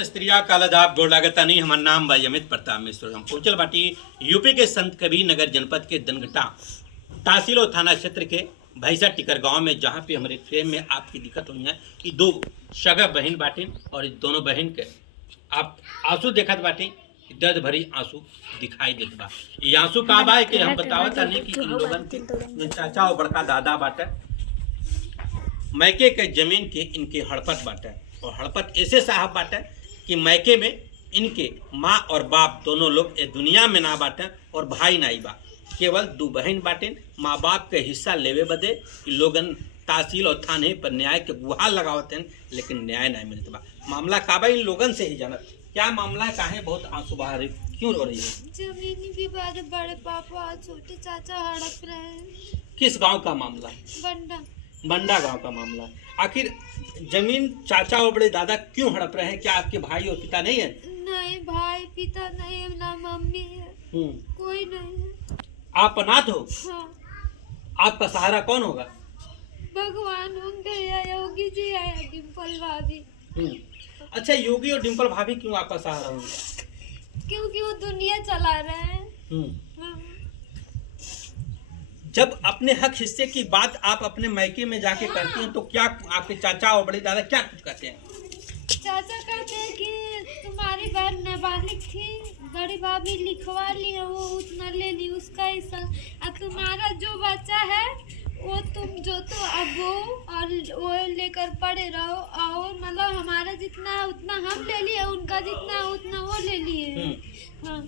स्त्रिया कालादाब गोड़ागता नहीं। हमारा नाम भाई अमित प्रताप मिश्र। हम पहुंचल बाटी यूपी के संत कबीर नगर जनपद के दनगटा तहसील और थाना क्षेत्र के भैसा टिकर गांव में, जहां पे हमारे फ्रेम में आपकी दिक्कत हुई है कि दो सगा बहन बाटी और इस दोनों बहन के आप आंसू देखत बाटी, दर्द भरी आंसू दिखाई देत बा। ये आंसू का बा कि हम बतावत नहीं कि इन लोगन के चाचा और बड़का दादा बाटे मैके के जमीन के इनके हड़पत बाटे, और हड़पत ऐसे साहब बाटे कि मैके में इनके माँ और बाप दोनों लोग ए दुनिया में ना बाटे और भाई नाई बा, केवल दो बहन बाटे। माँ बाप के हिस्सा लेवे बदे लोगन तहसील और थाने पर न्याय के गुहार लगावत हैं, लेकिन न्याय नहीं मिलता बा। मामला काबा इन लोगन से ही जानत क्या मामला है, काहे बहुत आंसू बहा रही, क्यों रो रही है? जमीनी विवाद, बड़े पापा और छोटे चाचा हड़प रहे हैं। किस गांव का मामला? बंडा बंडा गांव का मामला। आखिर जमीन चाचा और बड़े दादा क्यों हड़प रहे हैं? क्या आपके भाई और पिता नहीं है? नहीं, भाई पिता नहीं है, ना मम्मी है, कोई नहीं है। आप अनाथ हो? हाँ। आपका सहारा कौन होगा? भगवान होंगे या योगी जी या डिम्पल भाभी। अच्छा, योगी और डिम्पल भाभी क्यों आपका सहारा होंगे? क्योंकि वो दुनिया चला रहे हैं। हाँ। जब अपने हक हिस्से की बात आप अपने मैके में जाके करती हैं तो क्या आपके चाचा और बड़े दादा क्या कुछ कहते हैं? चाचा कहते हैं कि तुम्हारी बहन नाबालिग थी, बड़ी भाभी लिखवा ली है, वो उतना ले ली उसका हिस्सा, अब तुम्हारा जो बच्चा है वो तुम जो तो अब वो और वो लेकर पड़े रहो, और मतलब हमारा जितना है उतना हम ले लिए, उनका जितना है उतना वो ले लिए। हाँ।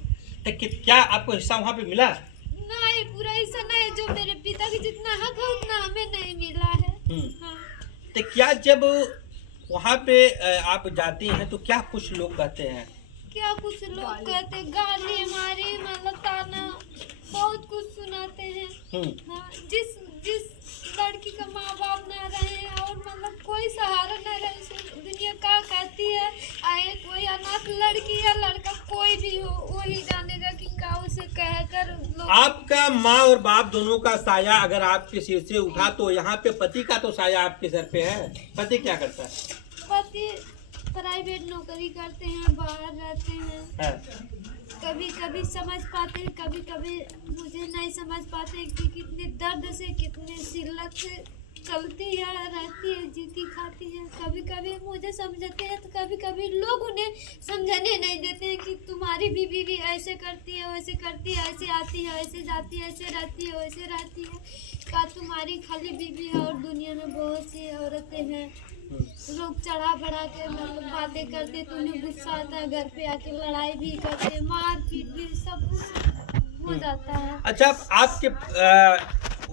तो क्या आपको हिस्सा वहाँ पे मिला? नहीं, पूरा हिस्सा नहीं, जो मेरे पिता की जितना हक है उतना हमें नहीं मिला है। हाँ। तो क्या जब वहाँ पे आप जाती हैं तो क्या कुछ लोग कहते हैं? क्या कुछ लोग कहते, गाली हमारी, मतलब ताना, बहुत कुछ सुनाते हैं। हाँ, जिस लड़की का माँ बाप ना रहे और मतलब कोई सहारा ना रहे, दुनिया क्या कहती है, आए कोई अनाथ लड़की या लड़का कोई भी हो, वही जानेगा कि क्या उसे कहकर लोग। आपका माँ और बाप दोनों का साया अगर आपके सिर से उठा तो यहाँ पे पति का तो साया आपके सर पे है। पति क्या करता है? पति प्राइवेट नौकरी करते हैं, बाहर रहते हैं। कभी कभी समझ पाते हैं, कभी कभी मुझे नहीं समझ पाते कि कितने दर्द से, कितने शिल्लत से चलती है, रहती है, जीती खाती है। कभी कभी मुझे समझते हैं तो कभी कभी लोग उन्हें समझने नहीं देते हैं कि तुम्हारी बीवी भी ऐसे करती है, वैसे करती है, ऐसे आती है, ऐसे जाती है, ऐसे रहती है, वैसे रहती है। क्या तुम्हारी खाली बीवी है और दुनिया में बहुत सी औरतें हैं? लोग चढ़ा बढ़ा के मतलब बातें करते तो उन्हें गुस्सा आता है, घर पे आके लड़ाई भी करते, मार पीट भी सब हो जाता है। अच्छा, आपके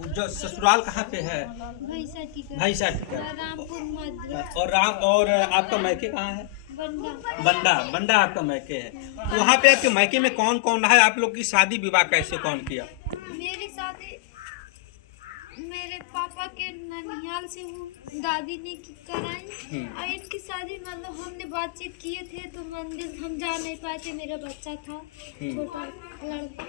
जो ससुराल कहाँ पे है? भैसा टिकर रामपुर मध्य। और आपका मैके कहाँ है? बंडा आपका मैके है। वहाँ पे आपके मैके में कौन कौन है? आप लोग की शादी विवाह कैसे कौन किया? मेरी शादी मेरे पापा के ननिहाल से हूँ, दादी ने कराई, और इनकी शादी मतलब हमने बातचीत किए थे तो मंदिर हम जा नहीं पाए थे, मेरा बच्चा था छोटा लड़का,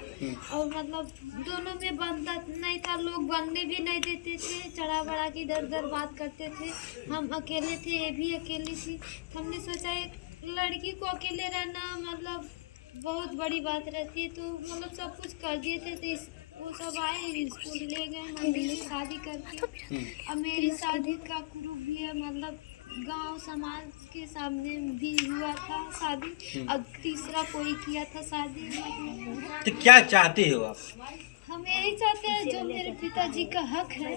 और मतलब दोनों में बनता नहीं था, लोग बनने भी नहीं देते थे, चढ़ा बढ़ा के इधर उधर बात करते थे। हम अकेले थे, ये भी अकेली थी। हमने सोचा एक लड़की को अकेले रहना मतलब बहुत बड़ी बात रहती है, तो मतलब सब कुछ कर दिए थे। तो वो सब आए, स्कूल ले गए, मंदिर में शादी करके। अब मेरी शादी का ग्रुप भी है, मतलब गांव समाज के सामने भी हुआ था शादी, अब तीसरा कोई किया था शादी। मतलब तो क्या चाहते हो आप? हम यही चाहते हैं जो मेरे पिताजी का हक है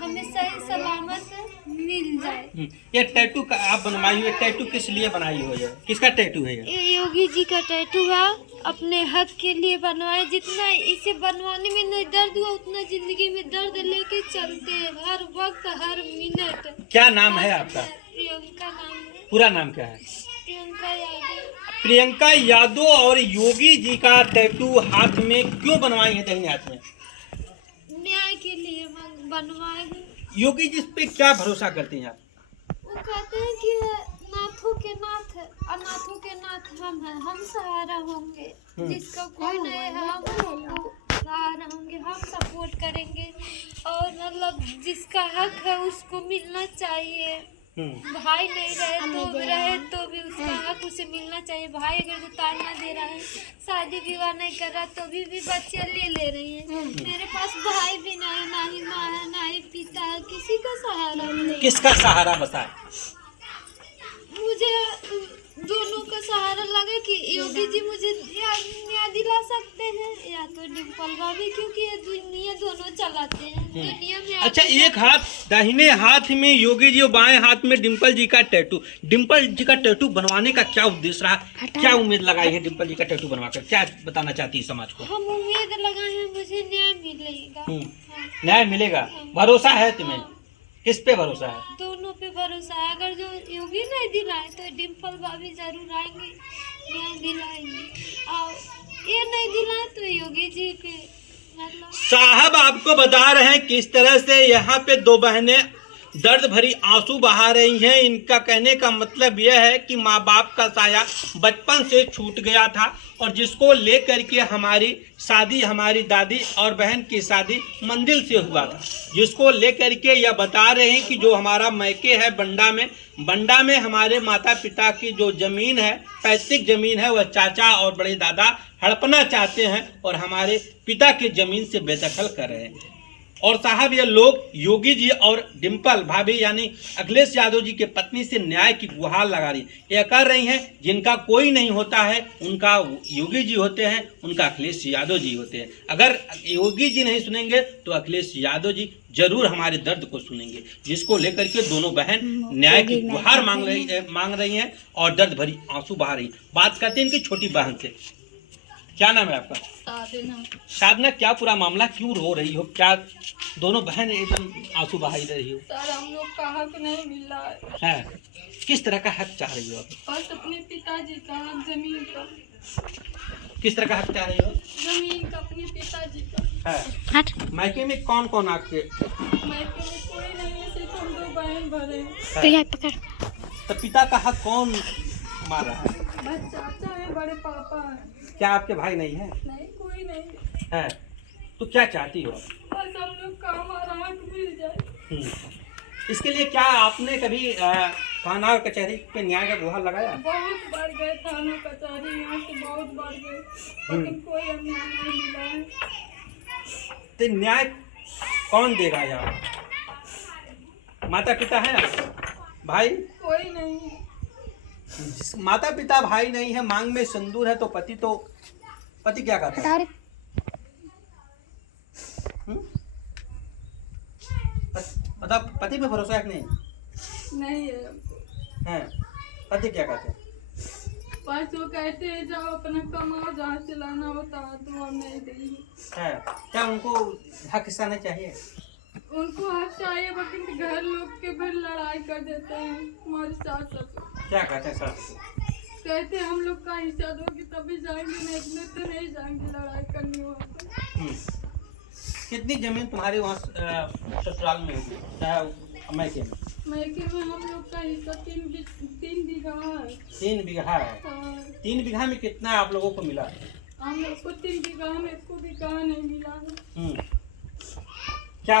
हमें सही सलामत मिल जाए। ये टैटू का आप बनवाई हुई, टैटू किस लिए बनाई हो? किसका टैटू है ये योगी जी का टैटू है, अपने हक के लिए बनवाए। जितना इसे बनवाने में नहीं दर्द हुआ उतना जिंदगी में दर्द लेके चलते हैं, हर वक्त हर मिनट। क्या नाम है आपका? प्रियंका नाम है। पूरा नाम क्या है? प्रियंका यादव। प्रियंका यादव। और योगी जी का टैटू हाथ में क्यों बनवाई है, दाहिने हाथ में? न्याय के लिए बनवाए हैं। योगी जी पे क्या भरोसा करती हैं आप? वो कहते हैं कि नाथों के नाथ, अनाथों के नाथ हम हैं, हम सहारा होंगे, जिसका कोई नहीं है हम सहारा होंगे, हम सपोर्ट करेंगे, और मतलब जिसका हक है उसको मिलना चाहिए। भाई नहीं रहे तो भी उसका हक उसे मुझसे मिलना चाहिए। भाई अगर जो ताड़ना दे रहा है, शादी विवाह नहीं कर रहा तो भी बच्चे ले रही है। मेरे पास भाई भी नहीं, ना ही माँ है, ना ही पिता है, किसी का सहारा नहीं। किसका सहारा बताए? मुझे दोनों का सहारा लगे कि योगी जी मुझे न्याय दिला सकते हैं, या तो डिम्पल भाभी, क्योंकि ये दुनिया दोनों चलाते हैं दुनिया में। अच्छा, एक हाथ दाहिने हाथ में योगी जी और बाएं हाथ में डिम्पल जी का टैटू। डिम्पल जी का टैटू बनवाने का क्या उद्देश्य रहा, क्या उम्मीद लगाई है डिम्पल जी का टैटू बनवाकर, क्या बताना चाहती है समाज को? हम उम्मीद लगाए हैं मुझे न्याय मिलेगा। हाँ। न्याय मिलेगा, भरोसा है तुम्हें? किस पे भरोसा है? दोनों पे भरोसा है। अगर जो योगी नहीं दिलाए तो डिम्पल भाभी जरूर आएंगे, न्याय दिलाएंगे। और ये नहीं दिलाए तो योगी जी पे मतलब। साहब आपको बता रहे हैं किस तरह से यहाँ पे दो बहनें दर्द भरी आंसू बहा रही हैं। इनका कहने का मतलब यह है कि माँ बाप का साया बचपन से छूट गया था, और जिसको लेकर के हमारी शादी, हमारी दादी और बहन की शादी मंदिर से हुआ था, जिसको लेकर के यह बता रहे हैं कि जो हमारा मैके है बंडा में हमारे माता पिता की जो जमीन है, पैतृक जमीन है, वह चाचा और बड़े दादा हड़पना चाहते हैं और हमारे पिता की जमीन से बेदखल कर रहे हैं। और साहब ये लोग योगी जी और डिम्पल भाभी यानी अखिलेश यादव जी के पत्नी से न्याय की गुहार लगा रही, यह कर रही हैं। जिनका कोई नहीं होता है उनका योगी जी होते हैं, उनका अखिलेश यादव जी होते हैं। अगर योगी जी नहीं सुनेंगे तो अखिलेश यादव जी जरूर हमारे दर्द को सुनेंगे, जिसको लेकर के दोनों बहन न्याय की गुहार मांग रही हैं और दर्द भरी आंसू बहा रही। बात करते हैं इनकी छोटी बहन से। क्या नाम है आपका? साधना, क्या पूरा मामला, क्यों रो रही हो? क्या दोनों बहन एकदम आंसू बहाई रही हो? सर हम लोग का हक नहीं मिल रहा है। किस तरह का हक चाह रही हो आप? बस अपने पिताजी का हक, जमीन का। किस तरह का हक चाह रही हो? जमीन का, अपने पिताजी का है। मायके में कौन कौन आपके? मायके में कोई नहीं है, सिर्फ हम 2 बहन भरे हैं। तो पिता का हक कौन मार रहा है? बस चाचा है, बड़े पापा है। क्या आपके भाई नहीं है? नहीं, कोई नहीं है। तो क्या चाहती हो? बस हम लोग का हमारा हक मिल जाए। इसके लिए क्या आपने कभी थाना और कचहरी पे न्याय का गुहार लगाया? बहुत बार गए थाना कचहरी, यहाँ से बहुत बार गए, लेकिन कोई अन्याय नहीं मिला है। तो न्याय कौन देगा यार? माता पिता है, भाई कोई नहीं है। माता पिता भाई नहीं है, मांग में सिंदूर है, तो पति क्या करता है? मतलब पति पे भरोसा है कि नहीं? नहीं है हमको। है। पति क्या कहते हैं? बस वो कहते हैं जाओ अपना कमाओ, जहाँ से लाना होता है तो हम नहीं देंगे। है। क्या उनको हक हिस्सा नहीं चाहिए? उनको हक चाहिए, लेकिन घर लोग के फिर लड़ाई कर देते हैं हमारे साथ सब। क्या कहते हैं सास? कहते हैं हम लोग का हिस्सा दोगे तभी जाएंगे, नहीं तो नहीं जाएंगे, लड़ाई करनी हो तो। कितनी जमीन तुम्हारे वहाँ ससुराल में होगी? मैके में? मैके में हम लोग का हिस्सा 3 बीघा है। 3 बीघा है। 3 बीघा में कितना आप लोगों को मिला? हम लोग को 3 बीघा में इसको भी कहा नहीं मिला है। क्या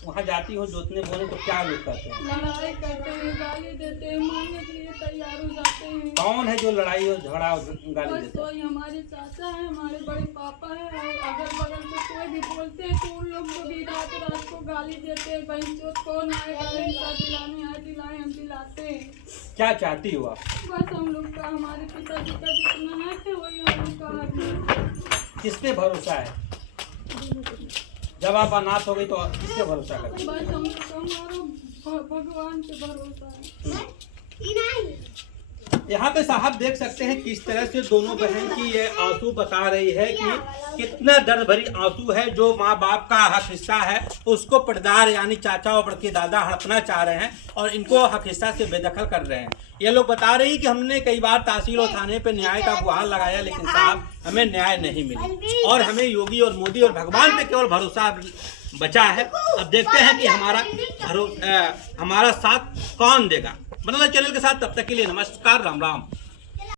वहाँ जाती हो जोतने बोने तो क्या लोग कहते हैं? लड़ाई करते हैं, गाली देते हैं, मारने के लिए तैयार हो जाते हैं। कौन है जो लड़ाई और झगड़ा और गाली बस देता है? कोई हमारे चाचा है, हमारे बड़े पापा है, और अगल बगल से कोई भी बोलते हैं तो उन लोग को भी रात को गाली देते हैं। बहनचोद कौन आएगा हिस्सा दिलाने, आज दिलाए, हम दिलाते हैं। क्या चाहती हो आप? बस हम लोग का, हमारे पिताजी का जितना हक है वही हम लोग का हक है। किस पे भरोसा है? जब आप अनाथ हो गई तो किसके भरोसा करें? बस हम लोग का हमारा भगवान पे भरोसा है। यहाँ पे साहब देख सकते हैं किस तरह से दोनों बहन की ये आंसू बता रही है कि कितना दर्द भरी आंसू है। जो माँ बाप का हक हिस्सा है उसको पटदार यानी चाचा और बड़के दादा हड़पना चाह रहे हैं और इनको हक हिस्सा से बेदखल कर रहे हैं। ये लोग बता रही कि हमने कई बार तहसील और थाने पे न्याय का गुहार लगाया, लेकिन साहब हमें न्याय नहीं मिली और हमें योगी और मोदी और भगवान पे केवल भरोसा बचा है। अब देखते हैं कि हमारा साथ कौन देगा। बनला चैनल के साथ, तब तक के लिए नमस्कार, राम राम।